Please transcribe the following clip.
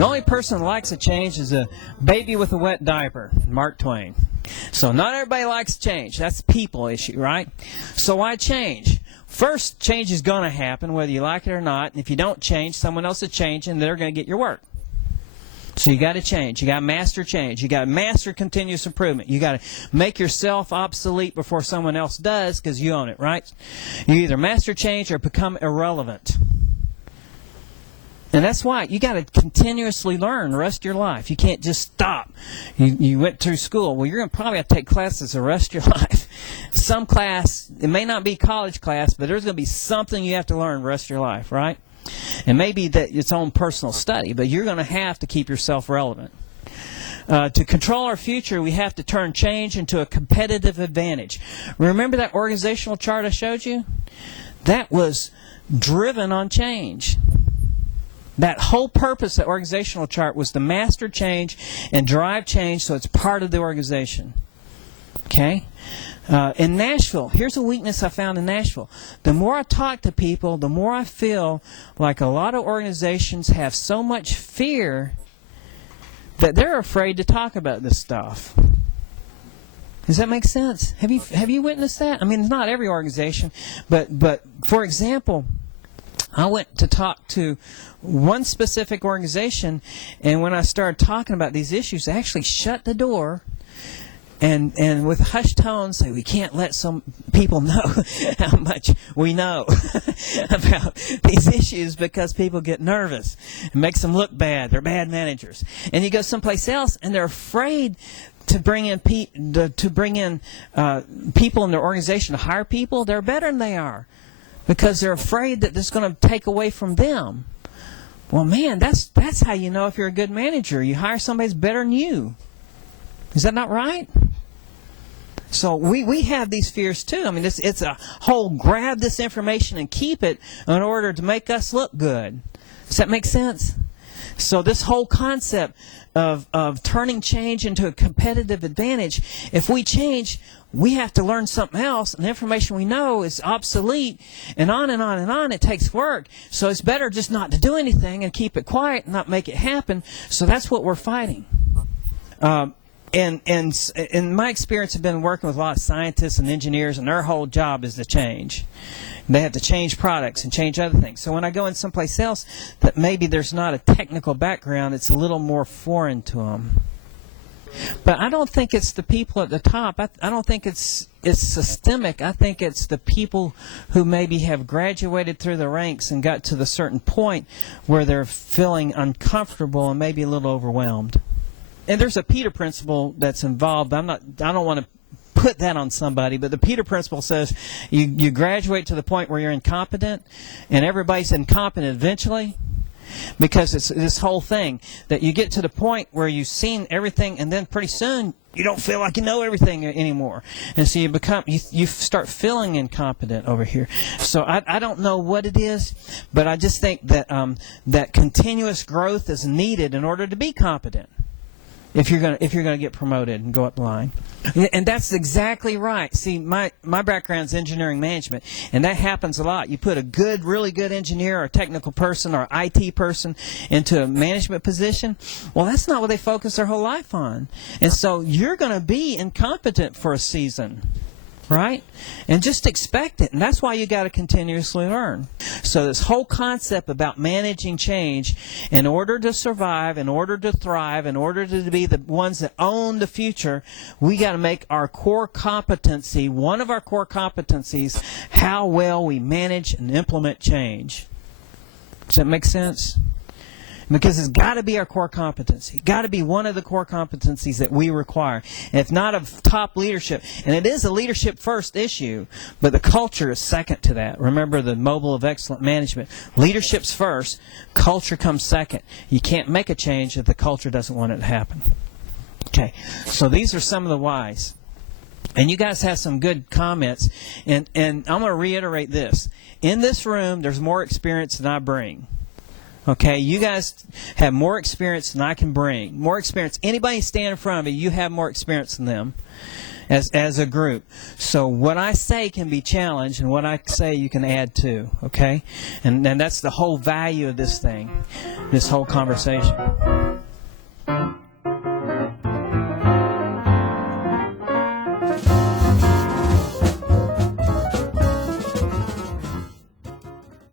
The only person that likes a change is a baby with a wet diaper, Mark Twain. So not everybody likes change. That's a people issue, right? So why change? First, change is going to happen whether you like it or not. And if you don't change, someone else is changing, and they're going to get your work. So you got to change. You got to master change. You got to master continuous improvement. You got to make yourself obsolete before someone else does, because you own it, right? You either master change or become irrelevant. And that's why you got to continuously learn the rest of your life. You can't just stop. You went through school. Well, you're going to probably have to take classes the rest of your life. Some class, it may not be college class, but there's going to be something you have to learn the rest of your life, right? And maybe that its own personal study, but you're going to have to keep yourself relevant. To control our future, we have to turn change into a competitive advantage. Remember that organizational chart I showed you? That was driven on change. That whole purpose of the organizational chart was to master change and drive change so it's part of the organization. Okay? In Nashville, here's a weakness I found in Nashville. The more I talk to people, the more I feel like a lot of organizations have so much fear that they're afraid to talk about this stuff. Does that make sense? Have you witnessed that? I mean, it's not every organization, but for example, I went to talk to one specific organization, and when I started talking about these issues, they actually shut the door and with hushed tones say, we can't let some people know how much we know about these issues because people get nervous. It makes them look bad. They're bad managers. And you go someplace else, and they're afraid to bring in people in their organization to hire people. They're better than they are because they're afraid that this is going to take away from them. Well, man, that's how you know if you're a good manager. You hire somebody who's better than you. Is that not right? So we have these fears too. I mean, it's a whole grab this information and keep it in order to make us look good. Does that make sense? So this whole concept of turning change into a competitive advantage, if we change, we have to learn something else, and the information we know is obsolete, and on and on and on. It takes work. So it's better just not to do anything and keep it quiet and not make it happen. So that's what we're fighting. And in my experience, I've been working with a lot of scientists and engineers, and their whole job is to change. They have to change products and change other things. So when I go in someplace else that maybe there's not a technical background, it's a little more foreign to them. But I don't think it's the people at the top. I don't think it's systemic. I think it's the people who maybe have graduated through the ranks and got to the certain point where they're feeling uncomfortable and maybe a little overwhelmed. And there's a Peter principle that's involved. I don't want to put that on somebody, but the Peter principle says you graduate to the point where you're incompetent, and everybody's incompetent eventually, because it's this whole thing that you get to the point where you've seen everything, and then pretty soon you don't feel like you know everything anymore, and so you start feeling incompetent over here. So I don't know what it is, but I just think that that continuous growth is needed in order to be competent. If you're gonna get promoted and go up the line, and that's exactly right. See, my background's engineering management, and that happens a lot. You put a really good engineer or technical person or IT person into a management position. Well, that's not what they focus their whole life on, and so you're going to be incompetent for a season. Right? And just expect it. And that's why you got to continuously learn. So this whole concept about managing change, in order to survive, in order to thrive, in order to be the ones that own the future, we got to make our core competency, one of our core competencies, how well we manage and implement change. Does that make sense? Because it's got to be our core competency. Got to be one of the core competencies that we require. And if not of top leadership, and it is a leadership first issue, but the culture is second to that. Remember the mobile of excellent management. Leadership's first, culture comes second. You can't make a change if the culture doesn't want it to happen. Okay, so these are some of the whys. And you guys have some good comments, and I'm going to reiterate this. In this room, there's more experience than I bring. Okay, you guys have more experience than I can bring. More experience. Anybody stand in front of you have more experience than them as a group. So what I say can be challenged, and what I say you can add to. Okay? And that's the whole value of this thing, this whole conversation.